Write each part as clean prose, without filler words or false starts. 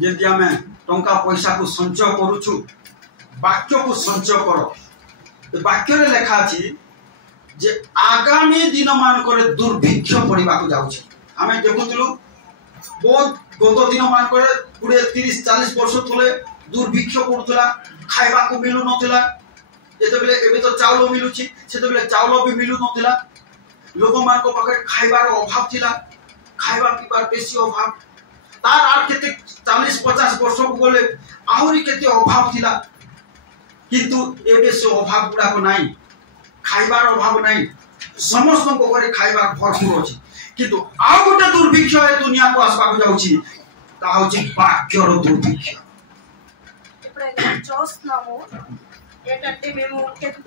जदि आम टंका पैसा को संचय करुछु वाक्य को संचय कर वाक्य लेखा अछि जे आगामी दिन मानक दुर्भिक्ष पड़वा जाऊँ आम देखुलु बहुत गत दिन मानक 20-30-40 वर्ष तले दुर्भिक्ष पड़ूला खाइबा को मिलू नथिला एबे तो चाउल मिलुची से चाउल भी मिलू नथिला लोक मान पाखे खाइबार अभाव थिला खाइबा पीबार बेसी अभाव तार आर केते 40-50 वर्ष को गले आहुरी केते अभाव थिला किंतु एबे से अभाव गुडा को नाही खाइबार अभाव नाही समस्त को घरे खाइबार भरपूर अछि किंतु आ गोटे दुर्भिक्ष ए दुनिया को आसबा को जाउची ता होची वाक्यर दुर्भिक्ष इప్పుడే చూస్తున్నాము ఏంటంటే మేము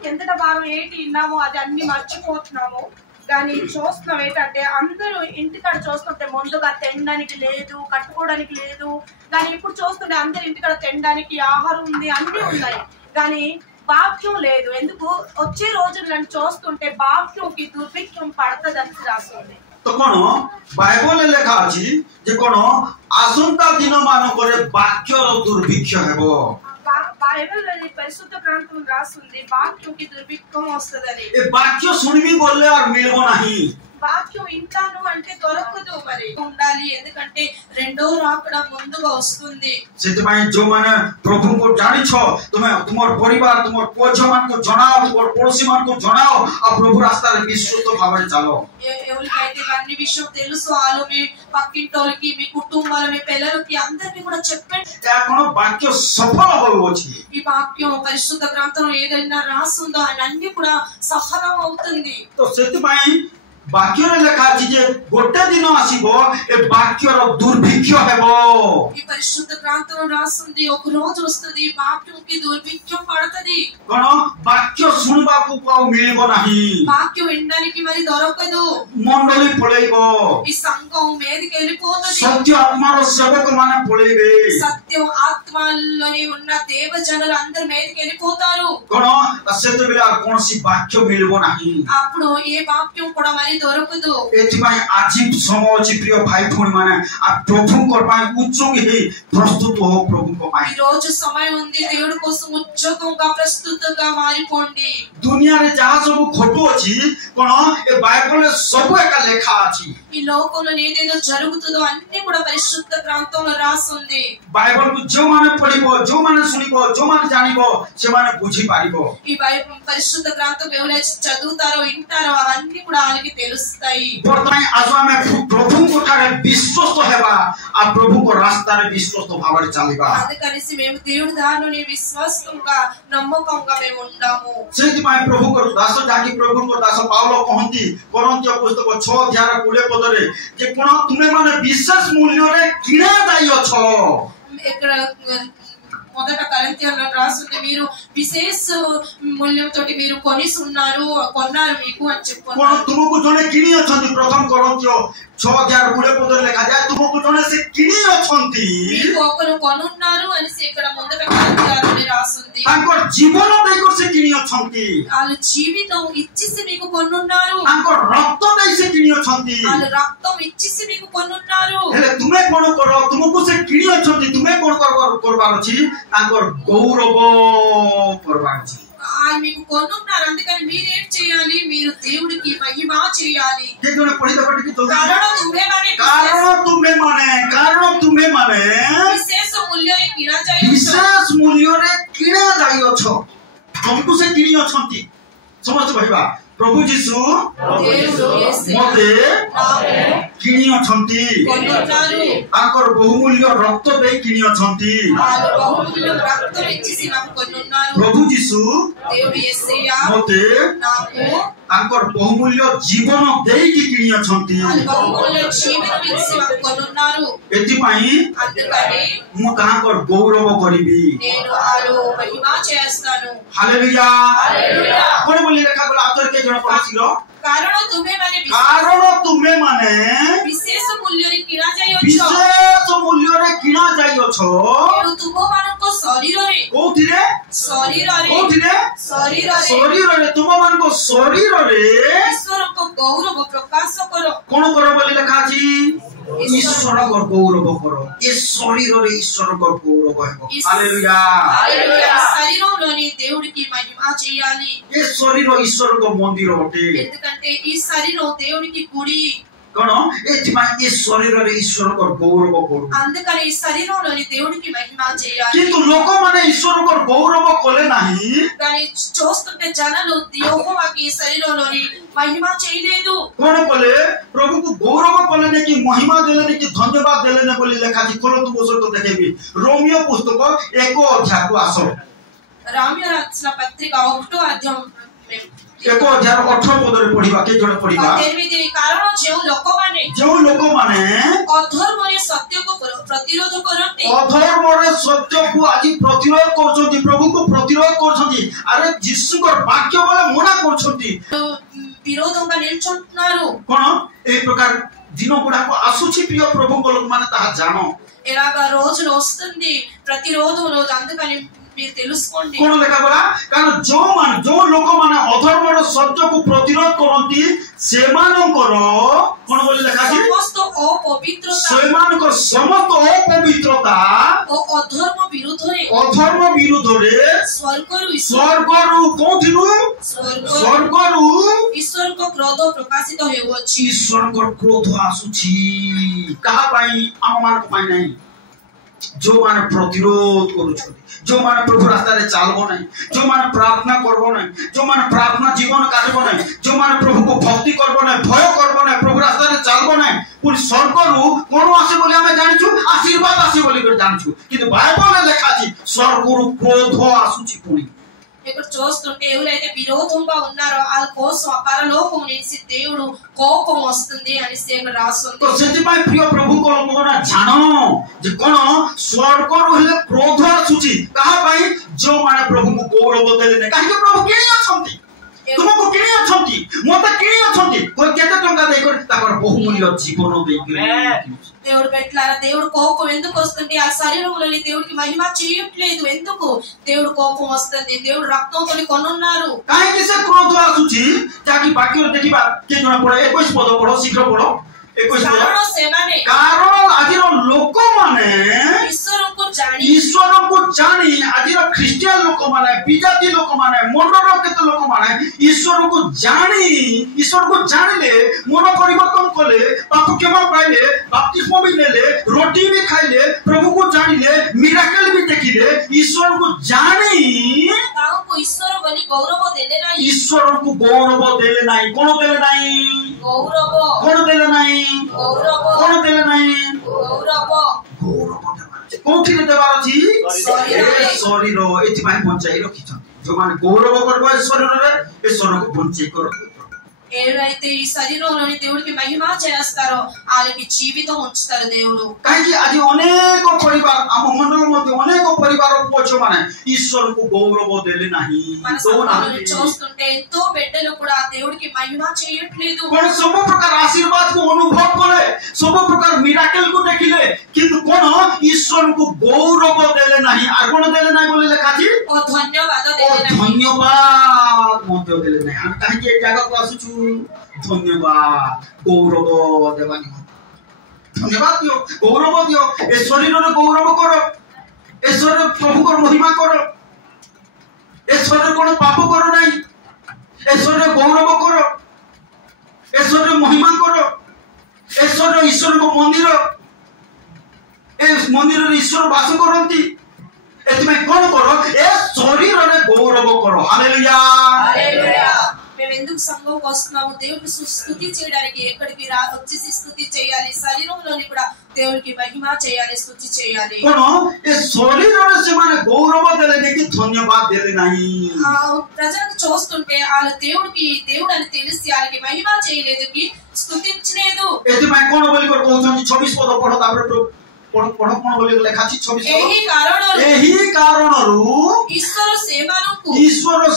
కిందట వారం ఏంటి విన్నామో అది అన్ని మర్చిపోతున్నాము కానీ చూస్తున్నాం ఏంటంటే అందరూ ఇంటికాడ చూస్తుంటే ముందుగా తినడానికి లేదు కట్టుకోవడానికి లేదు కానీ ఇప్పుడు చూస్తుంటే అందరు ఇంటికాడ తినడానికి ఆహారం ఉంది అన్నీ ఉన్నాయి కానీ వాక్యం లేదు ఎందుకు వచ్చే రోజులను చూస్తుంటే వాక్యంకి దుర్భిక్షం పడతదని రాస్తుంది तो कोन बाइबल लेखा अछि जे कोन आसंता दिन मानकरे वाक्यर दुर्भिक्ष हेबो बाइबल रे परिशुद्ध ग्रंथం రాస్తుంది వాక్యంకి దుర్భిక్షం వస్తదని ए वाक्य सुनबी बोलले और मिलबो नाही వాక్యం ఇంటాను అంటే దొరకదు మరి ఉండాలి ఎందుకంటే రెండో రాకడ ముందుగా వస్తుంది सेतबाई जो माने प्रभु को जानि छ तुमे तुमर परिवार तुमर पोछ मान को जणाओ तुमर पड़ोसी मान को जणाओ आ प्रभु रास्ता रे विश्वस्त भावरे चलो ఎవరికైతే అన్ని విషయం తెలుసు ఆలో మీ పక్కింటోళ్ళకి మీ కుటుంబాల మీ పిల్లలకి అందరికీ కూడా చెప్పండి या कोनो वाक्य सफल होवछि ఈ వాక్యం పరిశుద్ధ గ్రంథంలో ఏదైనా రాసుందో అన్ని కూడా సఫలం అవుతుంది तो सेतबाई वाक्य रे लेखा अछि जे गोटे दिन आसीबो ए वाक्यर दुर्भिक्ष हेबो ఈ పరిశుద్ధ గ్రంథంలో రాసుంది ఒక రోజు వస్తది వాక్యంకి దుర్భిక్షం పడతది कोन वाक्य सुनबा को पाउ मिलबो नाही వాక్యం వినడానికి మరి దొరకదు मंडली पळेइबो ఈ సంఘం మీదకి వెళ్ళిపోతది सत्य आत्मार सेवक माने पळेइबे సత్యం ఆత్మలోని ఉన్న దేవజనులు అందరి మీదకి వెళ్ళిపోతారు कोन सेते बेला कोनसी वाक्य मिलबो नाही అప్పుడు ఏ వాక్యం కూడా మరి దొరకదు एथिबाई आजीब समय अछि प्रिय भाई भौणी माने आ प्रभु को पाए उच्चोंग हे प्रस्तुत हो प्रभु को पाए ఈ రోజు సమయం ఉంది దేవుడి కోసం ఉజ్జోగంగా ప్రస్తుతంగా మారిపోండి दुनिया रे जहा सब खोटो अछि कोन ए बाइबल सब एका लेखा अछि ఈ లోకంలో ఏదేదో జరుగుతుందో అన్ని కూడా పరిశుద్ధ గ్రంథంలో రాసుంది बाइबल को जो माने पढिबो जो माने सुनिबो जो माने जानिबो से माने बुझी पारिबो ఈ బైబిల్ పరిశుద్ధ గ్రంథం ఎవరైతే చదువుతారో వింటారో అవన్నీ కూడా వాళ్ళకి తెలుస్తాయి वर्तमान आज हमें प्रभु को ठारे विश्वस्त हेबा आ प्रभु को रास्ता रे विश्वस्त भावरे चलिबा అందుకని మేము దేవుడి దారిలోనే విశ్వాసంగా నమ్మకంగా మేము ఉండాము सेति माय प्रभु को दास जाकी प्रभु को दास पावलो कहंती कोरिन्थियो पुस्तक 6:20 पदरे जे कोन तुमे माने विशेष मूल्य रे किना जाइयो छो ఇక్కడ మొదట కొరింథీయులలో రాసుంది మీరు విశేష మూల్యంతో మీరు కొన్నారు మీకు అని చెప్పుకున్నారు कोन तुमको जने किनी अछंती प्रथम कोरिन्थियो 6:20 पदरे लिखा जाय तुमको जने से किनी अछंती మీకు ఒకరు కొనున్నారు అని ఇక్కడ మొదట కొరింథీయులలో రాసుంది तांकर जीवन देखो से किनी अछंती వాళ్ళు జీవితం ఇచ్చిసి మీకు కొనున్నారు तांकर रक्त दे से किनी अछंती వాళ్ళు రక్తం ఇచ్చిసి మీకు కొనున్నారు हेले तुमे कोन करो तुमको से किनी अछंती तुमे कोन करबार अछि तांकर गौरव करबार अछि ఆయన మీకు కొనున్నారు అందుకని మీరేం చేయాలి మీరు దేవుడికి మహిమ చేయాలి के जने पढित पढित तो కారణం तुमे माने విశేష మూల్ୟରେ କିଣା ଯାଏ विशेष मूल्य रे किना जाइयो छ तुमको से किनी अछंती समझ भाईबा प्रभु यीशु मते किनी अछंती तांकर बहुमूल्य रक्त दे किनी अछंती प्रभु यीशु मते तांकर बहुमूल्य जीवन दे की किनी अछंती एति पई मु तांकर गौरव करिबी हालेलुया कोन बोली लेखा बोला आतर के जण पढिसिलो कारण तुमे माने विशेष मूल्य रे किना जाइयो विशेष मूल्य रे किना जाइयो छ तुम मानको शरीर रे कोथि रे शरीर रे तुम मान को शरीर रे ईश्वर को गौरव प्रकाश करो कोन करो बोली लिखा छी ईश्वर को गौरव करो ये शरीर रे ईश्वर को गौरव हेबो हालेलुया हालेलुया శరీరంలోని దేవుడికి మహిమ చేయాలి ये शरीर ईश्वर को मंदिर होते ఎందుకంటే ఈ శరీరం దేవుడికి గుడి कोन एथिमा ये शरीर रे ईश्वर को गौरव करो అందుకని ఈ శరీరంలోని దేవుడికి మహిమ చేయాలి किंतु लोक माने ईश्वर को गौरव कोले नहीं కానీ చూస్తుంటే జనాలు యెహోవాకి ఈ శరీరంలోని మహిమ చేయలేదు कोन कोले प्रभु को गौरव कोले ने कि महिमा देले ने कि धन्यवाद देले ने बोली लिखा छी खोलो तुम सो तो देखेबी रोमियो पुस्तक 1 अध्याय को आसो రామ్య రాసిన పత్రిక 1వ అధ్యాయం 1 अध्याय 18 पदरे पढिबा के जण पढिबा कारण जो लोक माने अधर्मरे सत्य को प्रतिरोध करते अधर्मरे सत्य को आज प्रतिरोध करछथि प्रभु को प्रतिरोध करछथि अरे यीशु को वाक्य बोले मना करछथि विरोधंगा निल्चुंటున్నారు कोन ए प्रकार दिन गुडा को आसुछि प्रिय प्रभु को लोक माने ता जानो एलागा రోజులు వస్తుంది ప్రతిరోధం రోజు అందుకని మీరు తెలుసుకోండి कोन लेखा बोला कारण जो लोक माने अधर्मर सत्य को प्रतिरोध करंती सेमानकर कोन बोली लेखा छी समस्त अपवित्रता सेमानकर समस्त अपवित्रता ओ अधर्म विरुद्धरे स्वर्गरु कोथिनु स्वर्गरु ईश्वर को क्रोध प्रकाशित हेउछि ईश्वर को क्रोध आसुछि कहा पाई हम मान को पाई नहीं जो माने प्रतिरोध करूछथि जो माने प्रभु रास्ता रे चालबो नहीं जो माने प्रार्थना करबो नहीं जो माने प्रार्थना जीवन काटबो नहीं जो माने प्रभु को भक्ति करबो नहीं भय करबो नहीं प्रभु रास्ता रे चालबो नहीं पुनी स्वर्गरु कोन आसे बोली हम जानिछु आशीर्वाद आसे बोली कर जानिछु किंतु बाइबल रे लिखा छी स्वर्गरु क्रोध आसुछि पुनी ఇక్కడ చూస్తుంటే ఎవరైతే విరోధంగా ఉన్నారో వాళ్ళ కోసం పరలోకం నుంచి దేవుడు కోపం వస్తుంది అని ఇక్కడ రాస్తుంది तो सेति पाई प्रिय प्रभु को लोगना जानो जे कोन स्वर्ग रु हेले क्रोध आसुछि कहा पाई जो माने प्रभु को गौरव देले काहे के प्रभु केनी अछंती तुमको केनी अछंती मोता केनी अछंती कोई केते टंका दे कर ताकर बहुमूल्य जीवन दे के దేవుడు పెట్టారా దేవుడు కోపం ఎందుకు వస్తుంది ఆ శరీరంలోని దేవుడికి మహిమ చేయట్లేదు ఎందుకు దేవుడు కోపం వస్తుంది దేవుడు రక్తంతో కొనున్నారు काहे के से क्रोध आसुछि ताकि वाक्य देखिबा के जणा पड़े 21 पद पढो शीघ्र पढो 21 पद कारण आजिर लोक माने ईश्वर को जानी आजिर ख्रिस्टियन लोक माने विजाति लोक माने मंडल केते लोक माने ईश्वर को जानिले मन परिवर्तन कले पाप क्षमा पाइले बपतिस्म भी लेले रोटी भी खाइले प्रभु को जानिले मिराकल भी देखिले ईश्वर को जानी ताको ईश्वर बनी गौरव देले नाही ईश्वर को गौरव देले नाही कोन देले नाही गौरव कोन देले नाही गौरव कोन देले नाही गौरव कोठी रे देबार छी शरीर एति माने बंचाई रखिछन जो माने गौरव करबो शरीर रे ए शरीर को बंचाई करो ఏవైతే ఈ శరీరంలోని దేవుడికి మహిమ చేస్తారో వాళ్ళకి జీవితం ఉంచుతారు దేవుడు काहे आज अनेक परिवार हम मंडल मध्ये अनेक परिवार पोचो माने ईश्वर को गौरव देले नाही మనం చూస్తుంటే ఎంతో బిడ్డలు కూడా దేవుడికి మహిమ చేయట్లేదు कोन सब प्रकार आशीर्वाद को अनुभव करे सब प्रकार मिराकल को देखिले किंतु कोन ईश्वर को गौरव देले नाही आ कोन देले नाही बोले लिखा छी ओ धन्यवाद देले नाही धन्यवाद मते देले नाही हम काहे के जगह को आसुछु धन्यवाद गौरव देवानी धन्यवाद दियो गौरव दियो ए शरीर रे गौरव करो ए शरीर प्रभु को महिमा करो ए शरीर कोन पाप करो नहीं ए शरीर गौरव करो ए शरीर महिमा करो ए शरीर ईश्वर को मंदिर ए मंदिर रे ईश्वर वास करंती एतमे कोन करो ए शरीर रे गौरव करो हालेलुया हालेलुया మేము ఎందుకు సంఘంకి వస్తున్నాము దేవుడికి స్తుతి చేయడానికి ఎక్కడికి వచ్చేసి స్తుతి చేయాలి శరీరంలోని కూడా దేవుడికి మహిమ చేయాలి స్తుతి చేయాలి कोन ए शरीर रे से माने गौरव देले कि धन्यवाद देले नाही ప్రజలకు చూస్తుంటే వాళ్ళ దేవుడు అని తెలిసి వాళ్ళకి మహిమ చేయలేదు కి స్తుతించలేదు एतमे कोन बोली कर कहउछन 26 पद पढो तापर पढो कोन बोली लेखा छी 26 पद एही कारणरु ईश्वर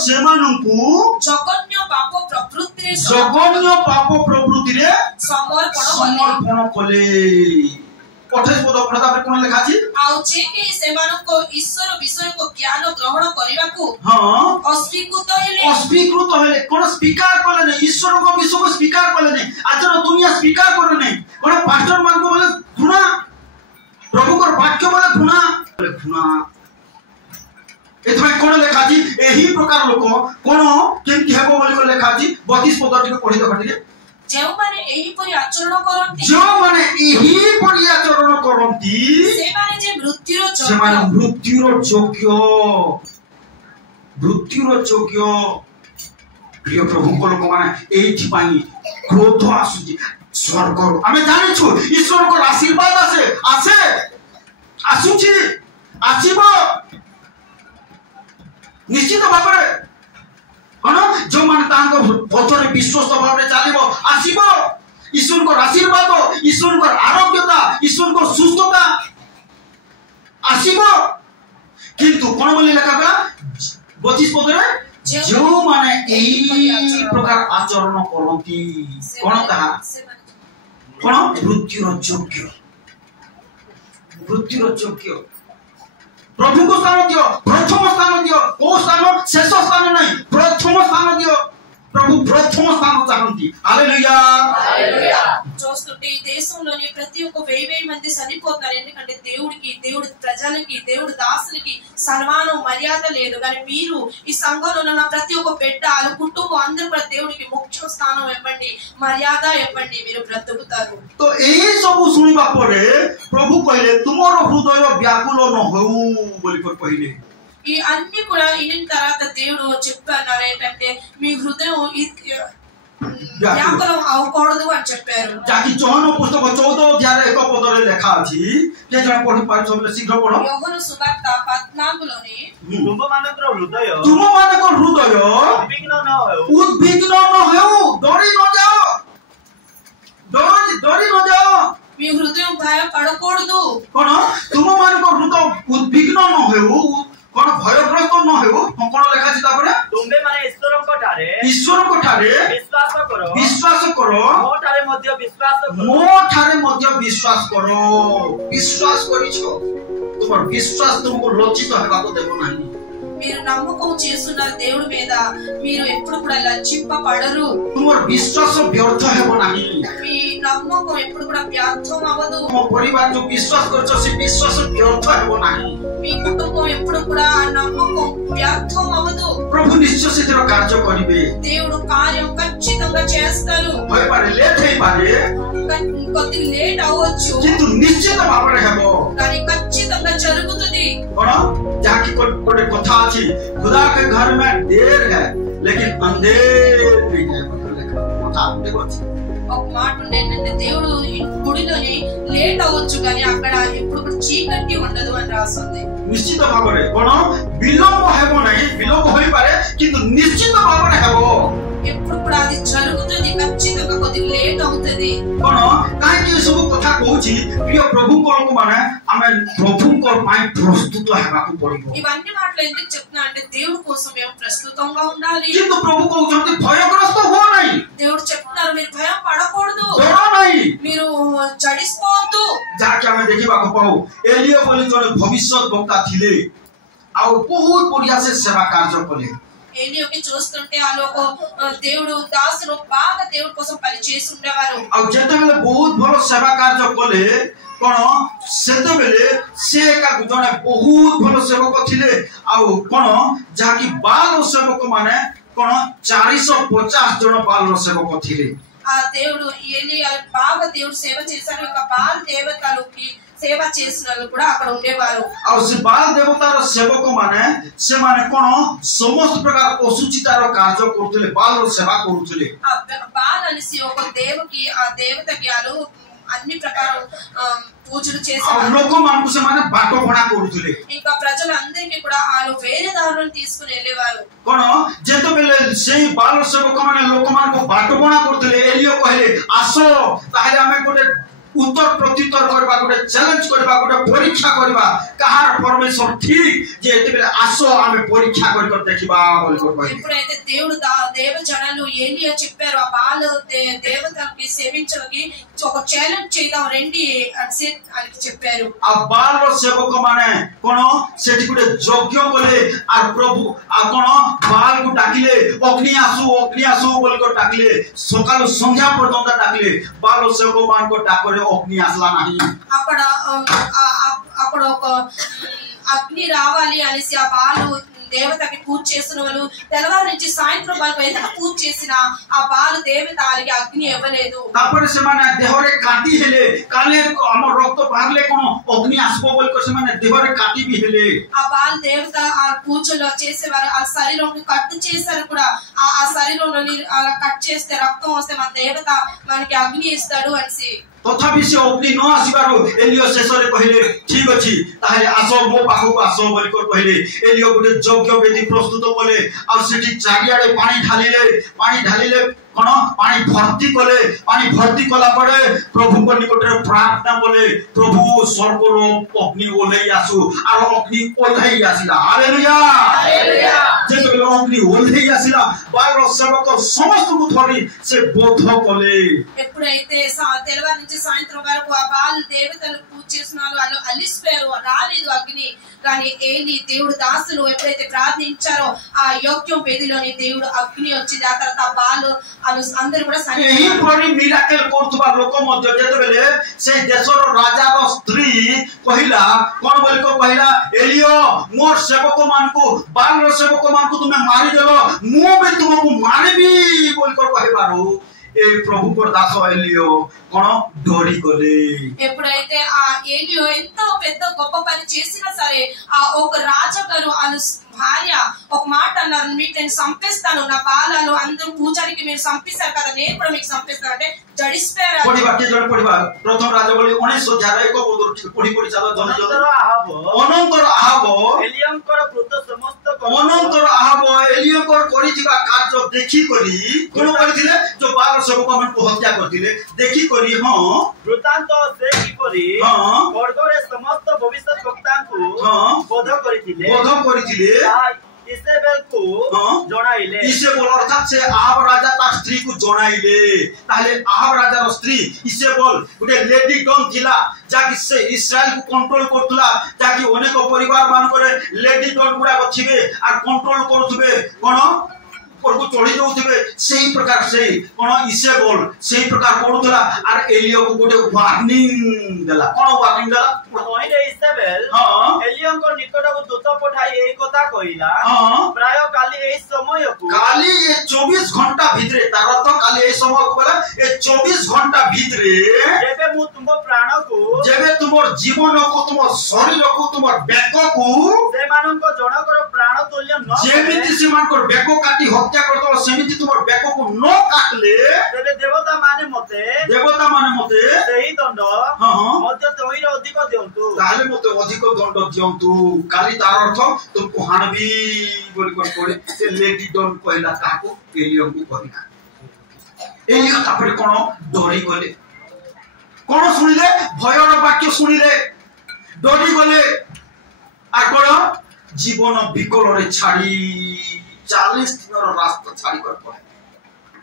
सेमानंकु जगन्य पाप प्रवृत्ति रे समर्पण कले 28 पद पढ़ा तापर कोन लिखा अछि आउ जे कि सेमानको ईश्वर विषय को ज्ञान ग्रहण करिबाकू हां अस्वीकृत हेले कोन स्वीकार करले नै ईश्वर को विषय को स्वीकार करले नै आज दुनिया स्वीकार करे नै कोन पास्टर मान को बोले घृणा प्रभु को वाक्य बोले घृणा एथमे कोन लिखा अछि एही प्रकार लोक कोन केमति हेबो बोली को लिखा अछि 32 पद टिके पढि दो खटिले जो माने एही परि आचरण करंती जो माने एही परि आचरण करंती से माने जे मृत्युर योग्य प्रिय प्रभु को लोक माने एठी पाई क्रोध आसुची स्वर्ग आमे जानि छु ईश्वर को आशीर्वाद आसे आसुची आसीबो निश्चित भाबरे कोन जो मान तांको पथरे विश्वास भाबरे चालिबो आसीबो ईश्वर को आशीर्वाद ईश्वर को आरोग्यता ईश्वर को सुस्थता आसीबो किंतु कोन बोली लेखा बा 32 पदरे जो माने एई प्रकार आचरण करंती कोन कहा कोन मृत्युर योग्य प्रभु को स्थान दियो प्रथम स्थान दियो ओ स्थान शेष स्थान नहीं प्रथम स्थान दियो प्रभु प्रथम स्थान चाहंती हालेलुया చూస్తుంటే ఈ దేశంలోని ప్రతి ఒక్క వేయి మంది చనిపోతారు ఎందుకంటే దేవుడి ప్రజలకి దేవుడి దాసులకి సన్మానం మర్యాద లేదు కానీ మీరు ఈ సంఘంలో ఉన్న ప్రతి ఒక్క బిడ్డ వాళ్ళ కుటుంబం అందరూ కూడా దేవుడికి ముఖ్య స్థానం ఇవ్వండి మర్యాద ఇవ్వండి మీరు బ్రతుకుతారు तो एही सब सुनिबा परे प्रभु कहले तुमरो हृदय व्याकुल न होउ बोली कर कहले ఈ అన్ని కూడా ఇన్న తర్వాత దేవుడు చెప్పారు ఏంటంటే మీ హృదయం వ్యాకులం అవకూడదు అని చెప్పారు जाकी యోహాను పుస్తక 14 అధ్యాయ 1 పదరే ଲେଖା ଅଛି କେ జన పढି पार सब शीघ्र पढो యోహాను సువార్త 14 లోని ତୁମମାନଙ୍କର ହୃଦୟ ଉଦ୍ବିଗ୍ନ ନ ହେଉ ଡରି ନ ଯାଅ మీ హృదయం భయపడకూడదు कोन तुमମାନଙ୍କ हृदय उद्विग्न न हेउ कोन भयग्रस्त न हेउ कोन लेखा छी तापरे ତୁମେ ମାନେ ईश्वरଙ୍କ ठारे विश्वास करो मो ठारे मध्य विश्वास करो विश्वास करिछो तुमर विश्वास तुमको लज्जित हेबाको देबो नाही మీరు నమ్మకం చేస్తున్నారు దేవుడి మీద మీరు ఎప్పుడు కూడా లజ్జింపబడరు तुमर विश्वास व्यर्थ हेबो नाही మీ నమ్మకం ఎప్పుడు కూడా వ్యర్థం అవ్వదు मो परिवार जो विश्वास करछो से विश्वास व्यर्थ हेबो नाही మీ కుటుంబం ఎప్పుడు కూడా ఆ నమ్మకం వ్యర్థం అవ్వదు प्रभु निश्चय से तेरो कार्य करिवे దేవుడు కార్యం ఖచ్చితంగా చేస్తారు होय पारे लेट हे पारे కొద్ది లేట్ అవ్వచ్చు किंतु निश्चित भाबरे हेबो కానీ ఖచ్చితంగా జరుగుతుంది कोन जाकी कोटे कथा अछि खुदा के घर में देर है लेकिन अंधेर नहीं है कथा देखो ఒక మాట ఏంటంటే దేవుడు గుడిలోని లేట్ అవ్వచ్చు కానీ అక్కడ ఎప్పుడు కూడా చీకటి ఉండదు అని రాస్తుంది निश्चित भाबरे कोन विलंब हेबो नहीं विलंब होई पारे किंतु निश्चित भाबरे हेबो ఎప్పుడు కూడా అది జరుగుతుంది ఖచ్చితంగా కొద్దిగా లేట్ అవుతది कोन काहे कि सब कथा कहूची प्रिय प्रभु को लोक माने हमें प्रभु को पाई प्रस्तुत हेबाकू पड़िबो ఇవన్నీ మాటలు ఎందుకు చెప్తున్నా అంటే దేవుడి కోసం మేము ప్రస్తుతంగా ఉండాలి किंतु प्रभु कहउछंती भयग्रस्त हो नहीं దేవుడు చెప్తున్నారు మీరు భయం పడకూడదు डर नहीं మీరు చడిపోవద్దు जाके हमें देखिबाको पाऊ एलिया बोली जने भविष्यत वक्ता थिले आ बहुत बढ़िया से सेवा कार्य कले ఏలియాకి చూస్తుంటే ఆలోక దేవుడు దాసులు బాగా దేవుడి కోసం పని చేసి ఉండేవారు आ जेते बेले बहुत भलो सेवा कार्य कले कोन सेते बेले से का जने बहुत भलो सेवक थिले आ कोन जाकी बाल सेवक माने कोन 450 जन बाल सेवक थिले ఆ దేవుడు ఏలియా బాగా దేవుడు సేవ చేశారు ఇంకా బాల్ దేవతలకి సేవ చేసిన వాళ్ళు కూడా అక్కడ ఉండేవారు आ से बाल देवतार सेवक माने से माने कोन समस्त प्रकार असुचितार कार्य करथले बाल सेवा करथले ఆ బాల్ అనేసి ఒక దేవకి ఆ దేవతకి వాళ్ళు అన్ని ప్రకారం పూజలు చేసేవారు लोक मानकु से माने बाटो बना करथले ఇంకా ప్రజలందరికీ కూడా వాళ్ళు వేరే దారులను తీసుకుని వెళ్ళేవారు कोन जेतो बेले सेही बाल सेवक माने लोक मान को बाटो बना करथले एलियो कहले आसो ताहे हमें कोटे उत्तर प्रत्युत्तर करबा गोटे चैलेंज करबा गोटे परीक्षा करबा कहार परमेश्वर ठीक जे एते बेले आसो आमे परीक्षा कर देखिबा बोल कर कहले ఎప్పుడైతే దేవుడు దేవజనులు ఏలియా చెప్పారు ఆ బాలు దేవతలకి సేవించడానికి ఒక ఛాలెంజ్ చేద్దాం రండి అని చెప్పారు आ बाल रो सेवक माने कोन सेठी गुटे यज्ञ बोले आ प्रभु आ कोन बाल को डाकिले अग्नि आसु बोल कर डाकिले सकाल संध्या पर्यंत डाकिले बाल रो सेवक मान को डाकरे अग्नि आसला नाही అక్కడ ఒక అగ్ని రావాలి అనేసి ఆ బాలు దేవతకి పూజ చేసిన వాళ్ళు తెల్లవారు నుంచి సాయంత్రం వరకు ఎంత పూజ చేసినా ఆ బాలు దేవతకి అగ్ని ఇవ్వలేదు तापर से माने देहरे काटी हेले काले हमर रक्त बाहरले कोन अग्नि आसबो बोल कर से माने देहरे काटी भी हेले ఆ బాలు దేవత ఆ పూజలో చేసేవారు ఆ శరీరం కట్ చేశారు కూడా ఆ శరీరంలోని అలా కట్ చేస్తే రక్తం వస్తే మన దేవత మనకి అగ్ని ఇస్తాడు అనేసి तथापि से अग्नि न आसीबारो एलियो शेषरे कहले ठीक अछि ताहे आसो मो पाखो आसो बोल कर कहले एलियो गुटे यज्ञ वेदी प्रस्तुत बोले और सेठी चारियाडे पानी ढालिले कोन पानी भर्ती कला पड़े प्रभु को निकट रे प्रार्थना बोले प्रभु स्वर्ग रो अग्नि ओलई आसु और अग्नि ओलई आसिला हालेलुया जे तो अग्नि ओलई आसिला बाल सेवक समस्त को थोड़ी से बोध कोले ఎప్పుడైతే తెల్లవారు నుంచి సాయంత్రం వరకు ఆ బాలు దేవతలు పూజ చేస్తున్నారు వాళ్ళు అలిసిపోయారు రాలేదు అగ్ని కానీ ఏలి దేవుడు దాసులు ఎప్పుడైతే ప్రార్థించారో ఆ యోగ్యం వేదిలోని దేవుడు అగ్ని వచ్చింది ఆ తర్వాత బాలు అందరూ కూడా एही परी मिराकल करथुबा लोक मध्य जेते बेले से देशर राजा रो स्त्री कहिला कोन बोल को कहिला एलियो मोर सेवक मान को बाल रो सेवक मान को तुमे मारी देलो मु भी तुमको मारबी बोल को कहिबारो ए प्रभु को दास एलियो कोन डोरी कोले ఎప్పుడైతే ఆ ఏలియో ఎంతో పెద్ద గొప్ప పని చేసినా సరే ఆ ఒక రాజగారు అను భార్య ఒక మాట అన్నారు మీకు నేను సంపిస్తాను నా బాలను అందరూ పూజారికి మీరు సంపిస్తారు కదా నేను కూడా మీకు సంపిస్తాను అంటే జడిస్పారు पढ़िबा के जण पढ़िबा प्रथम राजा बोली 1911 को बोदर पढ़ी चालो जन अनंतर आहाब एलियंकर कृत समस्त अनंतर आहाब एलियंकर करिथिबा कार्य देखि करी कोन करिथिले जो बाल सेवक मन को हत्या करथिले देखि करी हां वृत्तांत से किपरि वर्गरे समस्त भविष्यद्वक्ता को बोध करिथिले इसेबेल को जणाइले इसेबेल अर्थात से आहाब राजा ता स्त्री को जणाइले ताले आहाब राजा रो स्त्री इसेबेल गुटे लेडी डन थिला जाकी से इस्राएल को कंट्रोल करथुला जाकी अनेक परिवार मान करे लेडी डन गुडा थिबे आ कंट्रोल करथुबे कोन ऊपर को चढ़ी जाउथिबे सेही प्रकार से कोन इसेबेल सेही प्रकार करथुला आर एलियो को गुटे वार्निंग देला कोन वार्निंग देला ओइले इसेबेल एलियन को निकट को दूत पठाई एई कथा कहिला प्राय काली एई समय को काली ये 24 घंटा भितरे तार तो काली एई समय को बोला ए 24 घंटा भितरे जेबे मु तुम प्राण को जेबे तुमर जीवन को तुमर शरीर को तुमर बेक को से मानन को जनकर प्राण तुल्य न जेमिति से मान को बेक काटी हत्या करतो सेमिति तुमर बेक को न काटले तेबे देवता माने मते सेही दंड मध्य तोहिर अधिक दियंतु ताले मते अधिक दंड दियंतु काली तार अर्थ तुमको हानबी बोली कर पड़े से लेडी डन कहला काको एलियो को कहला एलियो तापर कोन डरी गले कोन सुनिले भयर वाक्य सुनिले डरी गले आ कोन जीवन विकल रे छाड़ी 40 दिन रास्ता छाड़ी कर पड़े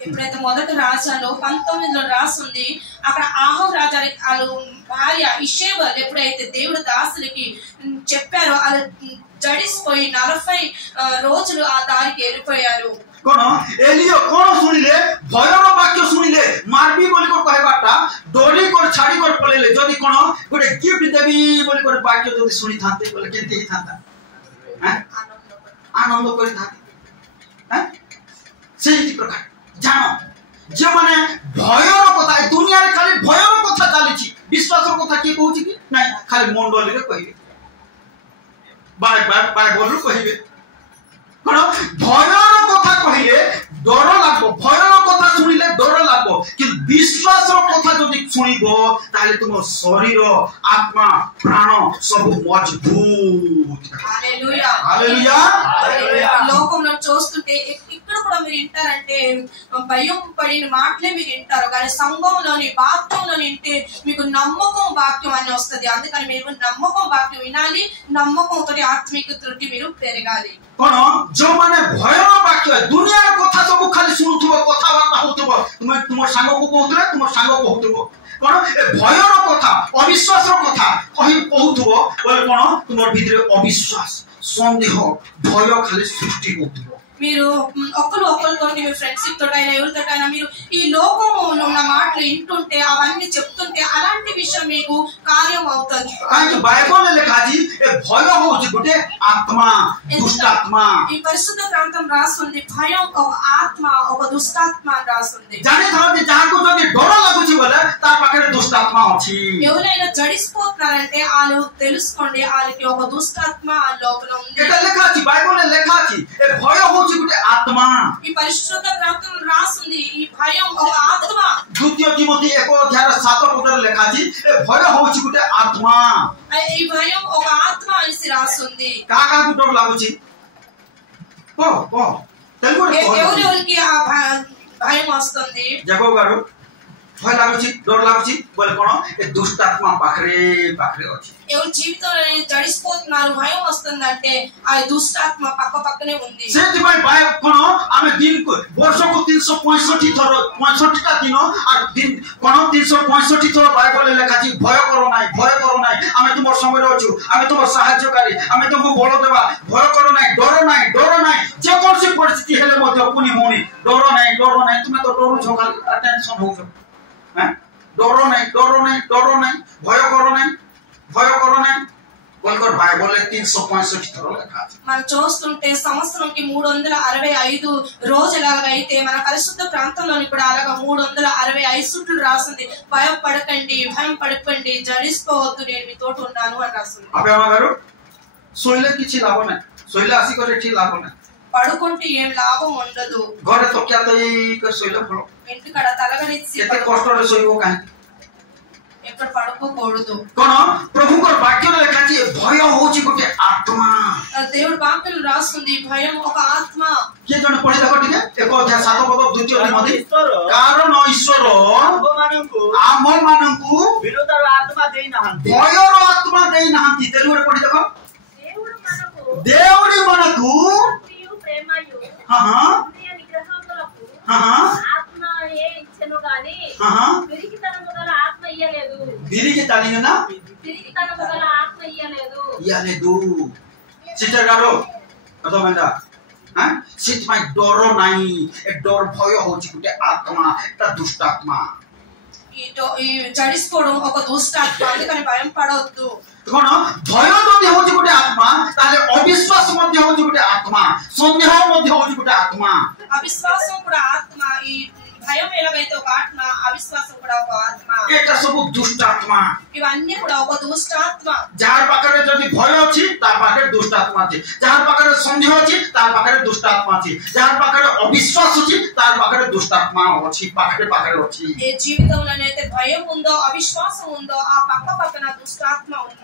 ఎప్పుడైతే మొదటి రాజాలో 19లో రాసుంది అక్కడ ఆహాబ్ రాజా వాళ్ళు భార్య ఇషేబెల్ ఎప్పుడైతే దేవుడు దాసులకి చెప్పారో అలా జడిసిపోయి 40 రోజులు ఆ దారికి వెళ్ళిపోయారు कोन एलियो कोन सुनिले भयर वाक्य सुनिले मारबी बोली को कहबाटा डोरी को छाड़ी को पलेले जदी कोन गोटे गिफ्ट देबी बोली को वाक्य जदी सुनी थाते बोले केते ही थाता हैं आनंद करी थाते हैं सेही प्रकार जानो जे माने भयर कथा दुनिया रे खाली भयर कथा चाली छी विश्वास रो कथा की कहू छी कि नहीं खाली मंडली रे कहिबे बाय बोलू कहिबे कोन भयर कथा कहिले डर लागबो भयर कथा सुनिले डर लागबो कि विश्वास रो कथा जदी सुनिबो ताले तुम शरीर आत्मा प्राण सब मजबूत हालेलुया हालेलुया లోకంలో చూస్తుంటే ఇక్కడ ఎక్కడ కూడా మీరు వింటారంటే భయం పడిన మాటలే మీరు వింటారు, కానీ సంఘంలోని వాక్యంలోని వింటే మీకు నమ్మకం వాక్యం అని వస్తుంది. అందుకని మీరు నమ్మకం వాక్యం వినాలి, నమ్మకంతో ఆత్మికతోటి మీరు పెరగాలి. কোন যে ভয়র বাক্য দুনিয়ার কথা সব খালি শুনুথিব কথাবার্তা হউথিব তুমি তোমার সাঙ্গকু কহুথিলে তোমার সাঙ্গ কহুথিব কোন ভয়র কথা অবিশ্বাসর কথা কহুথিব বলে কোন তোমার ভিতরে অবিশ্বাস সন্দেহ ভয় খালি সৃষ্টি করথিব. మీరు ఒకరితో మీ ఫ్రెండ్షిప్ తోటైనా ఎవరితోటైనా మీరు ఈ లోకంలో ఉన్న మాటలు వింటుంటే అవన్నీ చెప్తుంటే అలాంటి విషయం మీకు కార్యం అవుతుంది. కానీ బైబిల్ లేఖాజీ ఏ భయ హోచి గుటే ఆత్మ దుష్టాత్మ. ఈ పరిశుద్ధ గ్రంథం రాస్తుంది భయం ఒక ఆత్మ ఒక దుష్టాత్మ అని రాస్తుంది. జాని థాంది జాకు যদি డర లాగుచి বলে তার পাখে దుష్టాత్మ আছে. ఎవరైనా జడిసిపోతున్నారంటే వాళ్ళు తెలుసుకోండి వాళ్ళకి ఒక దుష్టాత్మ ఆ లోపల ఉంది. এটা লেখাছি బైబిల్ লেখাছি ఏ భయ హోచి आत्मा ఈ పరిశుద్ధ గ్రంథం రాస్తుంది ఈ భయం ఒక ఆత్మ. ద్వితీయ తిమోతి 1:7 লেখা আছে এ ভয় হউছি গুটে ఆత్మా. ఈ భయం ఒక ఆత్మ అని రాస్తుంది. కాకా గుటో లాగుచి ఓ ఓ తెలుగు ఎవరికి ఆ భయం వస్తుంది? జగో గారు ভয় লাগুছি ডর লাগুছি বলে কোন এ দুষ্টাত্মা পাখরে পাখরে আছে. ఎవరి జీవితంలో జడిసిపోతున్నారు భయం వస్తుందంటే ఆ దుష్టాత్మ పక్క పక్కనే ఉంది. সেটিমাই বাই কোন আমি দিন বর্ষকু 365 থর 65টা দিন আর দিন কোন 365 থর বাইবেলে লেখা আছে ভয় করো নাই আমি তোমার সঙ্গে আছি আমি তোমার সাহায্যকারী আমি তোমাকে বল দেবা ভয় করো নাই ডর নাই যে কোনসি পরিস্থিতি হেলে মধ্যে কোনি মনি ডর নাই তুমি তো ডরুছ খালি টেনশন হউছ হ্যাঁ ডর নাই ভয় করো নাই বলকর বাইবেলে 365 থর লেখা আছে. మనం చూస్తుంటే సంవత్సరంకి 365 రోజులాగా అయితే మన పరిశుద్ధ ప్రాంతంలోని కూడా అలాగా 365 సుట్లు రాస్తుంది. భయం పడకండి జడిసిపోవద్దు నేను మీతోటి ఉన్నాను అని రాస్తుంది. అబ్బే అమ్మగారు শৈলে কিছু লাভ নাই শৈলে আসি করে ঠিক লাভ নাই పడుకుంటే ఏం లాభం ఉండదు. ঘরে তকিয়া তো এই শৈলে ফল ఇంటికాడ తలగడిసి এতে কষ্টরে শৈব কাহি ఎక్కడ పడుకోకూడదు. কোন ప్రభుଙ୍କର ବାକ୍ୟରେ ଲେଖା ଅଛି ଭୟ ହଉଛି ଗୋଟେ ଆତ୍ମା. దేవుడి వాక్యం రాస్తుంది భయం ఒక ఆత్మ. କିଏ ଜଣେ ପଢି ଦେଖ ଟିକେ 1:7 ଦ୍ୱିତୀୟ ତିମୋଥୀ କାରଣ ଈଶ୍ୱର ଆମ୍ଭମାନଙ୍କୁ ବିରୋଧର ଆତ୍ମା ଦେଇ ନାହାନ୍ତି ଭୟର ଆତ୍ମା ଦେଇ ନାହାନ୍ତି. ତେଲୁଗୁରେ ପଢି ଦେଖ దేవుడి మనకు ప్రేమయు నిగ్రహములకు ఆత్మ ఏ ఇచ్చెను గాని పిరికితనము గల ఆత్మ ఇయ్యలేదు. పిరికితనము గల ఆత్మ ఇయ్యలేదు. సిస్టర్ గారు అర్థమైందా? ସେଥିପାଇଁ ଡର ନାହିଁ. ଏ ଡର ଭୟ ହଉଛି ଗୋଟେ ଆତ୍ମା, ଏଟା ଦୁଷ୍ଟାତ୍మ. ఈ జడిసిపోవడం ఒక దుష్టాత్మ. అందుకని భయం పడవద్దు. কোন ভয় যদি হচ্ছে গোটে আত্মা তাহলে অবিশ্বাস মধ্যে হচ্ছে গোটে আত্মা, সন্দেহ মধ্যে হচ্ছে গোটে আত্মা. అవిశ్వాసం కూడా ఆత్మ. ఈ భయం ఎలాగైతే ఒక ఆత్మ అవిశ్వాసం కూడా ఒక ఆత్మ. এটা সব দুষ্টাত্মা. ఇవన్నీ కూడా ఒక దుష్టాత్మ. যার পাখে যদি ভয় আছে তার পাখে দুষ্টাত্মা আছে, যার পাখে সন্দেহ আছে তার পাখে দুষ্টাত্মা আছে, যার পাখে অবিশ্বাস আছে তার পাখে দুষ্টাত্মা আছে. পাখে আছে ఏ జీవితంలోనైతే భయం ఉందో అవిశ్వాసం ఉందో ఆ పక్క పక్కన దుష్టాత్మ ఉంది.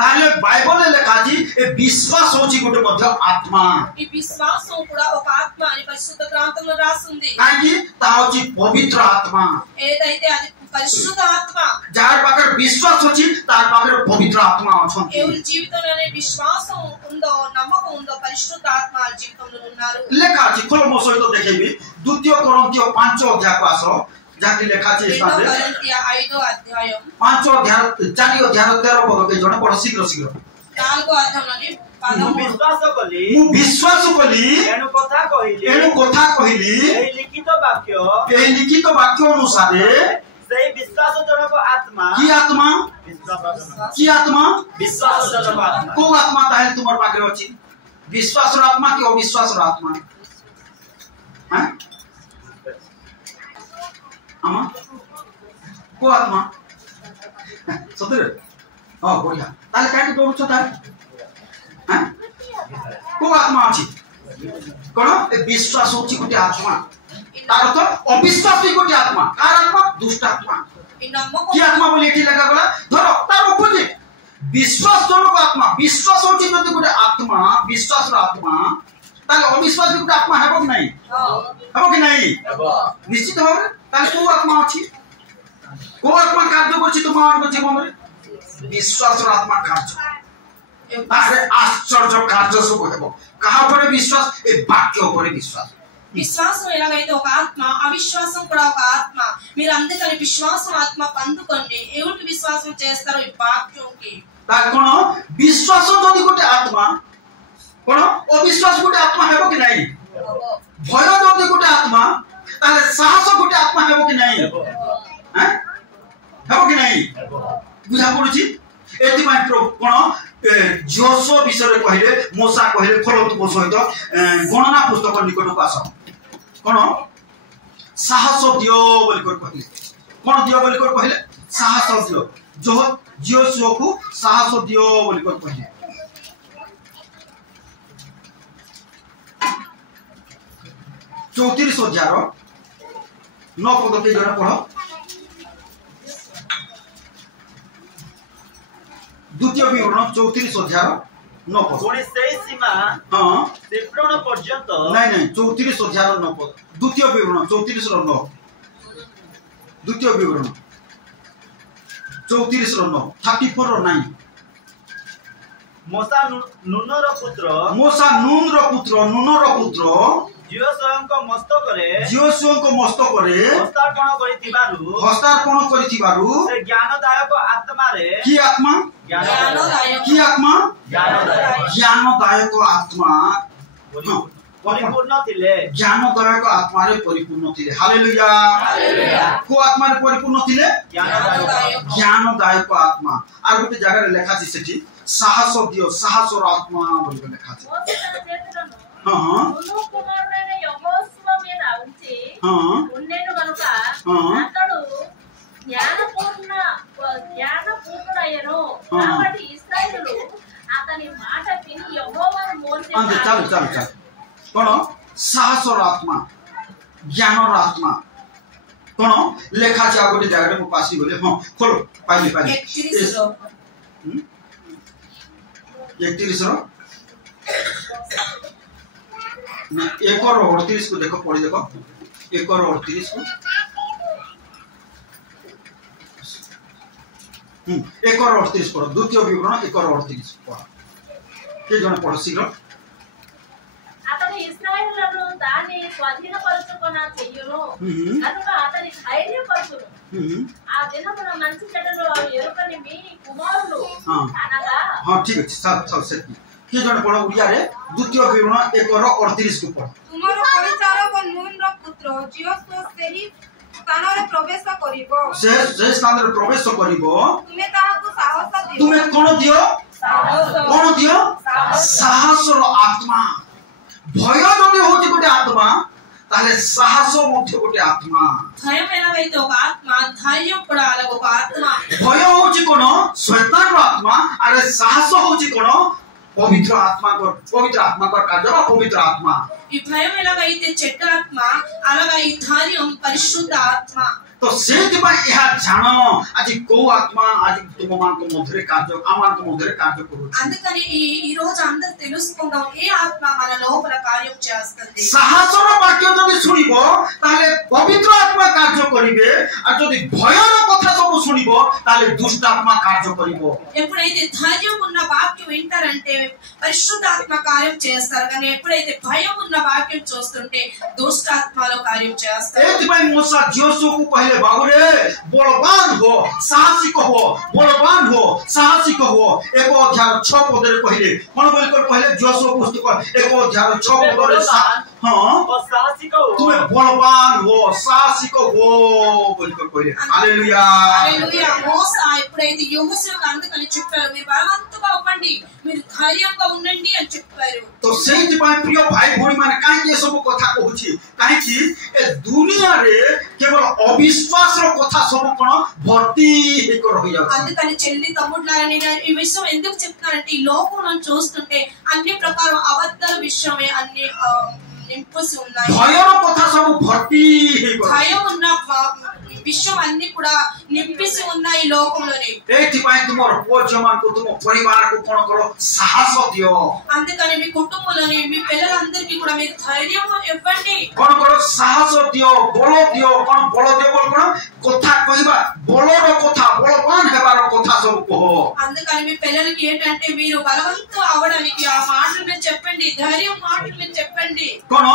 তাহলে বাইবেলে লেখা আছে এই বিশ্বাস হচ্ছে গোটে মধ্য আত্মা. ఈ విశ్వాసం కూడా ఒక ఆత్మ అని పరిశుద్ధ గ్రంథంలో రాస్తుంది. কারণ তা হচ্ছে পবিত্র আত্মা. ఏదైతే అది పరిశుద్ధ ఆత్మ. যার পাখে বিশ্বাস আছে তার পাখে পবিত্র আত্মা আছে. ఎవరి జీవితంలోనే విశ్వాసం ఉందో నమ్మకం ఉందో పరిశుద్ధ ఆత్మ జీవితంలో ఉన్నారు. লেখা আছে খোলো মো সহিত দেখাইবি 2 కొరింథీయ 5 অধ্যায় আস যাকে লেখা আছে সাথে 2 కొరింథీయ 5 అధ్యాయం 5 অধ্যায় 4 অধ্যায় 13 পদকে জনে পড় শীঘ্র 4 అధ్యాయంలోని ମୁଁ ବିଶ୍ୱାସ କଲି ଏଣୁ କଥା କହିଲି ଏହି ଲିଖିତ ବାକ୍ୟ ଅନୁସାରେ ସେଇ ବିଶ୍ୱାସଜନକ ଆତ୍ମା কি আত্মা ବିଶ୍ୱାସଜନକ ଆତ୍ମା କୋଉ ଆତ୍ମା ତାହେଲେ ତୁମର ପାଖରେ ଅଛି? ବିଶ୍ୱାସର ଆତ୍ମା କି ଅବିଶ୍ୱାସର ଆତ୍ମା? আমা କୋଉ ଆତ୍ମା? ସତରେ ହଁ ବଢିଆ. ତାହେଲେ କାହିଁକି ଡରୁଛ ତାହେଲେ? କୋଉ ଆତ୍ମା ଅଛି? କଣ ଏ ବିଶ୍ୱାସ ହଉଛି ଗୋଟେ ଆତ୍ମା, ତାର ତ ଅବିଶ୍ୱାସ ବି ଗୋଟେ ଆତ୍ମା. କାହାର ଆତ୍ମା? ଦୁଷ୍ଟାତ୍ମା. কি আত্মা বলে এটি লেখা গলা ধরো তার অপোজিট বিশ্বাস জনক আত্মা. বিশ্বাস হচ্ছে যদি গোটে আত্মা, বিশ্বাসর আত্মা ताले अविश्वास गुटे आत्मा हेबो कि नहीं हेबो कि नहीं निश्चित भाव ताले को आत्मा अछि को आत्मा कार्य करछि तुम जीवन रे विश्वास रो आत्मा कार्य अरे आश्चर्य कार्य सब हेबो कहा पर विश्वास ए वाक्य पर विश्वास విశ్వాసం ఎలాగైతే ఒక ఆత్మ అవిశ్వాసం కూడా ఒక ఆత్మ మీరు అందుకని విశ్వాసం ఆత్మ పందుకోండి ఎవరికి విశ్వాసం చేస్తారో ఈ వాక్యంకి कोन विश्वास जदि गोटे आत्मा कोन अविश्वास गोटे आत्मा हेबो कि नहीं भय जदि गोटे आत्मा ताले साहस गोटे आत्मा हेबो कि नहीं हैं हेबो कि नहीं बुझा पड़ुची एति माय कोन जोशो विषय रे कहले मोसा कहले खोलो तो सहित गणना पुस्तक निकट को आस कोन साहस दियो बोली कर कहले कोन दियो बोली कर कहले साहस दियो जो जोशो को साहस दियो बोली कर कहले 34 अध्याय 9 पद के जरा पढ़ो द्वितीय विवरण 34 अध्याय 9 पद पुणी सेई सीमा हां सिप्रण पर्यंत नहीं 34 अध्याय 9 पद द्वितीय विवरण 34 रो 9 द्वितीय विवरण 34 रो 9 34 रो 9 मोसा नून रो पुत्र नून रो पुत्र जियो स्वयं को मस्तक करे हस्तार्पण करिथिबारु से ज्ञानदायक आत्मा रे की आत्मा ज्ञानदायक आत्मा परिपूर्ण थिले ज्ञानदायक आत्मा रे परिपूर्ण थिले हालेलुया को आत्मा रे परिपूर्ण थिले ज्ञानदायक आत्मा आर गोटे जगह रे लेखा छी सेठी साहस दियो साहस रो आत्मा बोली लेखा छी हां दोनों कुमार रे यहोशुवा में राउंचे ఉన్నేను గనుక అతడు జ్ఞానపూర్ణుడయ్యను కాబట్టి ఇశ్రాయేలు అతని మాట విని యెహోవాను మోసే అంతే చాలు कोन साहस रो आत्मा ज्ञान रो आत्मा कोन लेखा छी आ गोटे जगह रे मो पासी बोले हां खोलो पाइले 31 रो 31 रो 1 और 38 को देखो पढ़ी देखो 1 और 38 को 1 और 38 पढ़ो द्वितीय विवरण 1 और 38 पढ़ो के जण पढ़ो शीघ्र అతడు ఇశ్రాయేలులను దాన్ని స్వాధీనపరచుకొన చెయ్యును కనుక అతని ధైర్యపరచును ఆ దినమున మంచి చెడ్డలు ఎరుకని మీ కుమారులు అనగా हां ठीक है सब सेट के जण पढ़ो उड़िया रे द्वितीय विवरण 1 और 38 को पढ़ो तुमरो परिचारक नून रो पुत्र जियोस सेही स्थान रे प्रवेश करिवो से स्थान रे प्रवेश करिवो तुमे ताहाको साहस दियो तुमे कोन दियो कोन दियो साहस रो आत्मा भय जदि होची गोटे आत्मा ताले साहस मध्य गोटे आत्मा భయం ఎలాగైతే ఒక ఆత్మ ధైర్యం కూడా అలాగ ఒక ఆత్మ भय होची कोन शैतान रो आत्मा अरे साहस होची कोन पवित्र आत्मा को कार्य बा पवित्र आत्मा ఈ భయం ఎలాగైతే చెడ్డ ఆత్మ అలాగా ఈ ధైర్యం పరిశుద్ధ ఆత్మ तो सेति बा यहा जानो आज को आत्मा आज तुम मान को मधुरे कार्य आमान को मधुरे कार्य करू అందుకని ఈ రోజు అందరూ తెలుసుకుందాం ఏ ఆత్మ మన లోపల కార్యం చేస్తుంది साहसर वाक्य जदि सुनिबो ताले पवित्र आत्मा कार्य करिवे आ जदि भयर कथा सब सुनिबो ताले दुष्ट आत्मा कार्य करिवो ఎప్పుడైతే ధైర్యం ఉన్న వాక్యం వింటారంటే పరిశుద్ధ ఆత్మ కార్యం చేస్తారు కానీ ఎప్పుడైతే భయం ఉన్న వాక్యం చూస్తుంటే దుష్ట ఆత్మలో కార్యం చేస్తారు एतिबाई मोसा जोशु को पहले बाबुरे बलवान हो साहसिक हो बलवान हो साहसिक हो 1 अध्याय 6 पद रे पहले कोन बोल कर पहले जोशु पुस्तक 1 अध्याय 6 पद रे हां और साहसिक हो तुम बलवान हो साहसिक हो बोल कर पहले हालेलुया హల్లెలూయా మోసా ఎప్పుడైతే యెహోషువకు అందుకని చెప్పారు మీరు బలవంతుగా అవ్వండి మీరు ధైర్యంగా ఉండండి అని చెప్పారు तो सेति पाए प्रिय भाई भोनी माने काहे ये सब कथा कहूची काहे कि ए दुनिया रे केवल अविश्वास रो कथा सब कोन भर्ती हे को रहि जाउची అందుకని చెల్లి తమ్ముళ్ళారా నేను ఈ విషయం ఎందుకు చెప్తానంటే ఈ లోకంలో చూస్తుంటే అన్ని ప్రకారం అబద్ధాల విషయమే అన్ని నింపసి ఉన్నాయి भयर कथा सब भर्ती हे को భయం ఉన్న విశ్వం అన్ని కూడా నింపిసి ఉన్నాయి ఈ లోకంలోని. एथि पाई तुमर पोजमान को तुम परिवार को कोन करो साहस दियो. అందుకని మీ కుటుంబంలోని మీ పిల్లలందరికీ కూడా మీరు ధైర్యం ఇవ్వండి. कोन करो साहस दियो, बोलो दियो. कोन बोलो दियो बोल कोन कथा कहिबा बोलोर कथा बोलबान हेबार कथा सब कहो. అందుకని మీ పిల్లలకి ఏంటంటే మీరు బలవంతం అవడానికి ఆ మాటలు మీరు చెప్పండి, ధైర్యం మాటలు మీరు చెప్పండి. कोन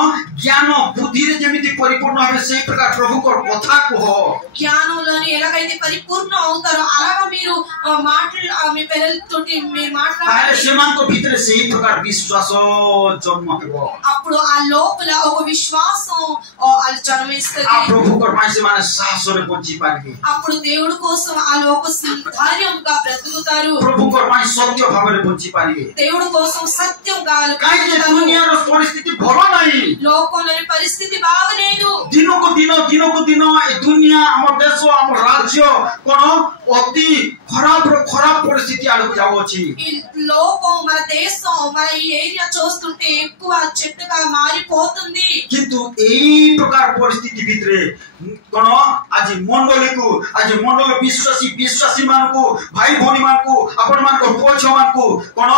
ज्ञान बुद्धि रे जेमिति परिपूर्ण होबे सेही प्रकार प्रभु को कथा कहो. జ్ఞానంలోని ఎలాగైతే పరిపూర్ణ అవుతారో అలాగా మీరు మాటలు మీ పిల్లలతోటి మీరు మాట్లాడాలి. ताले सेमान को भीतर सेही प्रकार विश्वास जन्म हेबो. అప్పుడు ఆ లోపల ఒక విశ్వాసం జన్మిస్తుంది. आ प्रभु को मासे माने साहस रे बंची पारबे. అప్పుడు దేవుడి కోసం ఆ లోక ధైర్యంగా బ్రతుకుతారు. प्रभु को माने सत्य भाव रे बंची पारबे. దేవుడి కోసం సత్యంగా काई जे दुनिया रो परिस्थिति भलो नाही. లోకంలోని పరిస్థితి బాగలేదు. दिनो को दिन ए दुनिया हमर देश हमर राज्य कोन अति खराब परिस्थिति आडू जाओ अछि. ఈ లోకం మన దేశం మన ఈ ఏరియా చూస్తుంటే ఎక్కువ చెట్టుగా మారిపోతుంది. किंतु एई प्रकार परिस्थिति भितरे कोन आज मंडल विश्वासी मान को भाई भौणी मान को अपन मान को पोछ मान को कोन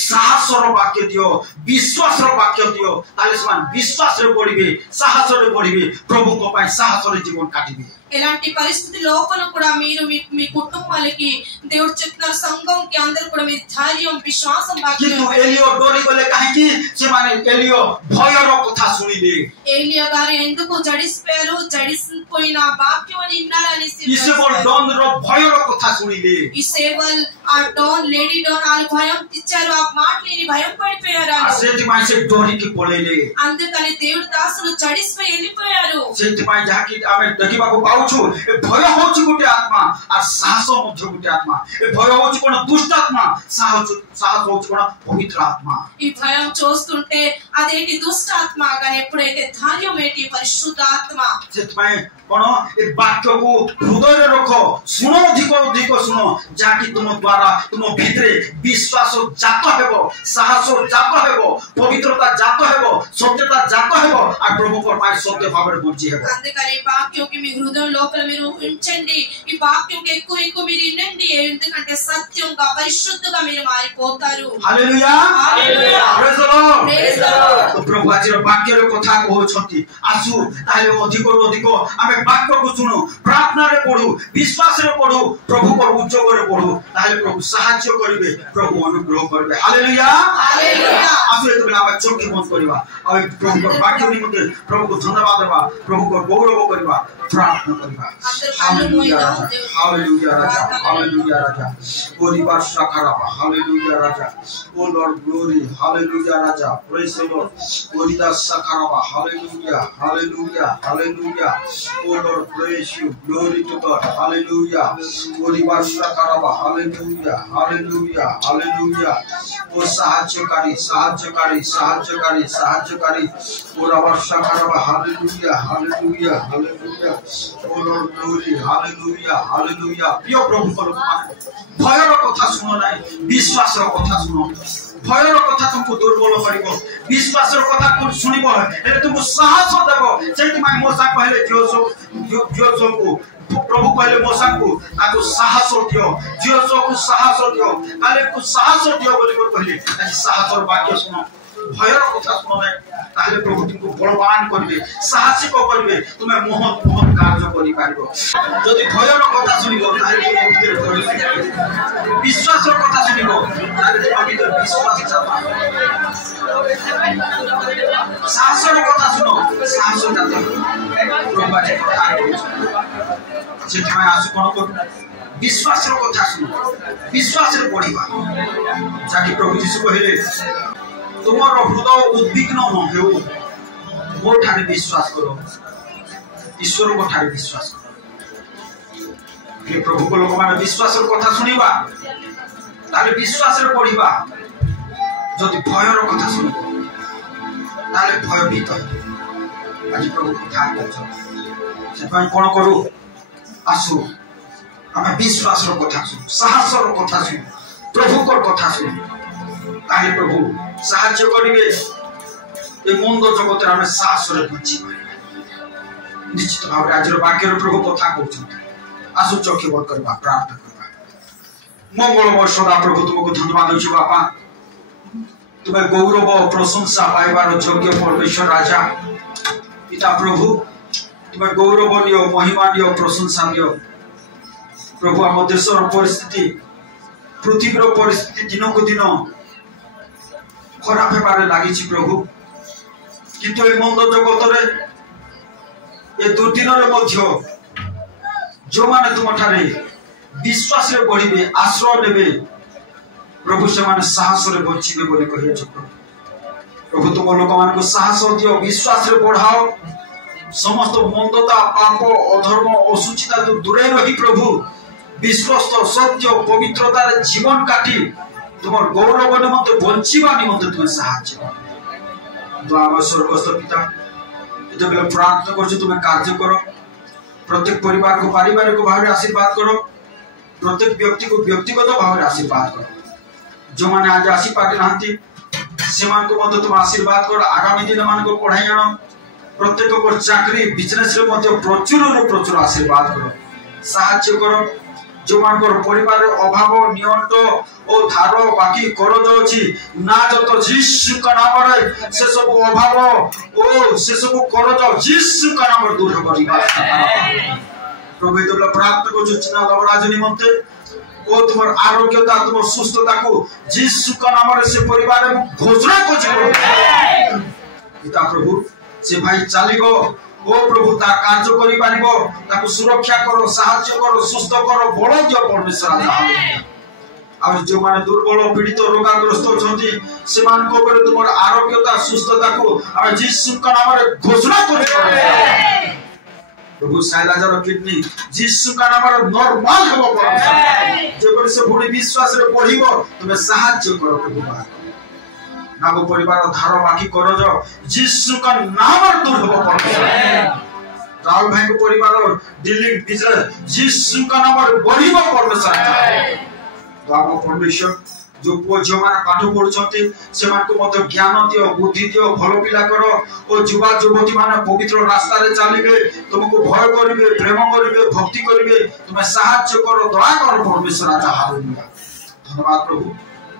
साहस रो वाक्य दियो, विश्वास रो वाक्य दियो. ताले समान विश्वास रे बढ़िबे, साहस रे बढ़िबे, प्रभु को पाए साहस रे जीवन काटिबे. ఎలాంటి పరిస్థితి లోపల కూడా మీరు మీ కుటుంబాలకి దేవుడు చెప్తున్న సంఘంకి అందరూ కూడా మీ ధైర్యం విశ్వాసం किंतु एलियो डोरी बोले काहे कि से माने एलियो भयर कथा सुनिले. ఏలియా గారు ఎందుకు జడిసిపోయారు, జడిసిపోయిన వాక్యం అని విన్నారని इसेबल डॉन रो भयर कथा सुनिले. ఈ సేవల్ ఆ డోన్ లేడీ డోన్ వాళ్ళు భయం ఇచ్చారు, ఆ మాటని భయం పడిపోయారు. आ सेति माने से डोरी की बोलेले. అందుకని దేవుడి దాసులు జడిసిపోయి వెళ్ళిపోయారు. सेति माने जहा कि आमे देखिबा को पाउछु ए भय होछि गुटे आत्मा आ साहस मध्य गुटे आत्मा. ए भय होछि कोन दुष्ट आत्मा, साहस होछि कोन पवित्र आत्मा. ఈ భయం చూస్తుంటే అదేంటి దుష్ట ఆత్మ, కానీ ఎప్పుడైతే ధైర్యం ఏంటి పరిశుద్ధ ఆత్మ. सेति माने कोन ए वाक्य को हृदय रे रखो, सुनो अधिक सुनो, जाकि तुम द्वारा तुम भितरे विश्वास जात हेबो, साहस जात हेबो, पवित्रता जात हेबो, सत्यता जात हेबो आ प्रभु को पाए सत्य भाव रे बंची हेबो. అందుకని ఈ వాక్యంకి మీ హృదయం లోపల మీరు ఉంచండి. ఈ వాక్యంకి ఎక్కువ మీరు వినండి, ఎందుకంటే సత్యంగా పరిశుద్ధంగా మీరు మారిపోతారు. Hallelujah hallelujah praise the Lord. Praise the Lord. तो प्रभु आज वाक्य रे कथा कहउछंती आसु ताले अधिक आमे वाक्य को सुनो, प्रार्थना रे पढू, विश्वास रे पढू, प्रभु को उच्चोग रे पढू, ताले प्रभु सहाय्य करिवे, प्रभु अनुग्रह करिवे. Hallelujah hallelujah. आसु एतो बेला आमे चोखी बंद करिवा, आ प्रभु को वाक्य निमंते प्रभु को धन्यवाद देबा, प्रभु को गौरव करिवा, प्रार्थना करिवा. हालेलुया राजा, हालेलुया राजा. ओरी वर्षा खराबा, hallelujah Raja. O Lord glory, hallelujah Raja. Praise the Lord. ओरी दा सखराबा, hallelujah, hallelujah, hallelujah. O Lord praise you, glory to God, hallelujah. ओरी वर्षा खराबा, हालेलुया, हालेलुया, हालेलुया. ओ साहाय्यकारी ओरा वर्षा खराबा, हालेलुया, हालेलुया, हालेलुया. ओ लॉर्ड ग्लोरी, हालेलुया, हालेलुया. प्रिय प्रभु को भयर कथा सुनो नाही, विश्वास रो कथा सुनो. भयर कथा तुमको दुर्बल करिवो, विश्वास रो कथा को सुनिबो, ए तुमको साहस देबो. जेति माय मोसा कहले जोसो को प्रभु कहले मोसा को ताको साहस दियो, जोसो को साहस दियो, काले को साहस दियो बोली कहले. आज साहस और वाक्य सुनो, भयर कथा सुनो नाही, ताले प्रभु तुमको बलवान करबे, साहसिक करबे, तुमे मोहन कार्य करि पारिबो. जदि भयर कथा सुनिबो ताले भीतर विश्वास रो कथा सुनिबो, ताले भीतर विश्वास जाबा. साहस रो कथा सुनो, साहस जाता प्रभु आज कथा सेठा आसु कोन को विश्वास रो कथा सुनो, विश्वास रे पढिबा. जाकि प्रभु यीशु कहले तुमर हृदय उद्विग्न न हो, मोर ठारे विश्वास करो, ईश्वर को ठारे विश्वास करो. ये प्रभु को लोक माने विश्वास रो कथा सुनिबा, ताले विश्वास रे पढिबा. जदि भय रो कथा सुनिबो ताले भयभीत हो. आज प्रभु कथा कहछ से कोन करू, आसु आमे विश्वास रो कथा सुन, साहस रो कथा सुन, प्रभु को कथा सुन. ताले प्रभु साहाय्य करिवे. ए मंद जगत रे आमे साहस रे बंची पारिबे. निश्चित भाव आज वाक्य प्रभु कथा कहते आसु चक्षु बंद करवा प्रार्थना करवा। मंगलमय सदा प्रभु तुमको धन्यवाद देछु बापा, तुम्हें गौरव प्रशंसा पाइबार योग्य परमेश्वर राजा पिता प्रभु, तुम्हें गौरव नियो महिमा नियो प्रशंसा नियो प्रभु। आम देशर परिस्थिति पृथ्वीर परिस्थिति दिन को दिन खराब होबार लगी प्रभु, किंतु ए मंद जगत ए दुर्दिन जो माने तुम ठारे विश्वास रे बढ़िबे आश्रय नेबे प्रभु से माने साहस रे बचिबे बोली कहिए प्रभु। तुम लोक मान को साहस दियो, विश्वास रे बढ़ाओ, समस्त मंदता पाप अधर्म असुचिता तो दूरे रही प्रभु विश्वस्त सत्य पवित्रता रे जीवन काटी तुम गौरव निमंते बंचिबा निमंते तुम साहाय्य तो आम स्वर्गस्थ पिता ये प्रार्थना कर तुम्हें कार्य करो, प्रत्येक परिवार को पारिवारिक भाव में आशीर्वाद करो, प्रत्येक व्यक्ति को व्यक्तिगत भाव में आशीर्वाद करो। जो मैंने आज आसी पारि ना से तुम आशीर्वाद करो, आगामी दिन मान को पढ़ाई आण, प्रत्येक को चाकरी बिजनेस रे प्रचुर आशीर्वाद करो, साहाय्य करो। जो मान परिवार अभाव नियंट और धार बाकी करज अछि ना जत यीशु का नाम रे से सब अभाव ओ से सब करज यीशु का नाम रे दूर करिबा प्रभु। तो प्रार्थना को चिन्ह लवराज निमंते ओ तुम आरोग्यता तुम सुस्थता को यीशु का नाम रे से परिवार में घोषणा को पिता प्रभु से भाई चलिबो ओ प्रभु ता कार्य करि पारिबो, ताको सुरक्षा करो, साहाय्य करो, सुस्थ करो, बल दियो परमेश्वर राजा। और जो माने दुर्बल पीड़ित रोगाग्रस्त होछंती से मान को ऊपर तुम आरोग्यता सुस्थता को हम यीशु का नाम रे घोषणा करि प्रभु। शैलाजर किडनी यीशु का नाम रे नॉर्मल हो परमेश्वर, जेबे से भूरी विश्वास रे पढ़िबो तुमे साहाय्य करो प्रभु। नागो परिवार धार बाकी करज यीशु का नाम दूर हो परमेश्वर। राहुल भाई को परिवार डीलिंग बिजनेस यीशु का नाम बढ़िबो परमेश्वर। तो आप परमेश्वर जो पुओ जो मान पाठ पढुछंती से मान को मत ज्ञान दियो, बुद्धि दियो, भलो पिला करो और युवा युवती माने पवित्र रास्ता रे चलिबे, तुमको भय करिवे, प्रेम करिवे, भक्ति करिवे, तुमे साहाय्य करो, दया करो परमेश्वर राजा। हालेलुया धन्यवाद प्रभु,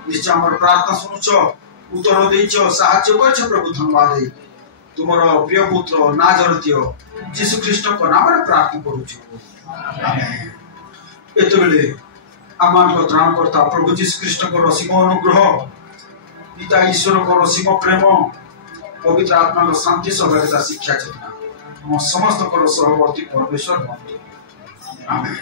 निश्चय हमर प्रार्थना सुनुछो, उत्तर देइछ, साहाय्य करछ प्रभु। धन्यवाद तुमर प्रिय पुत्र नाजरतीय यीशु ख्रीष्ट को नाम रे प्रार्थना करूछु आमेन। एतबेले आमान को त्राणकर्ता प्रभु यीशु ख्रीष्ट को रसिक अनुग्रह, पिता ईश्वर को रसिक प्रेम, पवित्र आत्मा को शांति सभा शिक्षा चेतना हम समस्त को सहवर्ती परमेश्वर आमेन।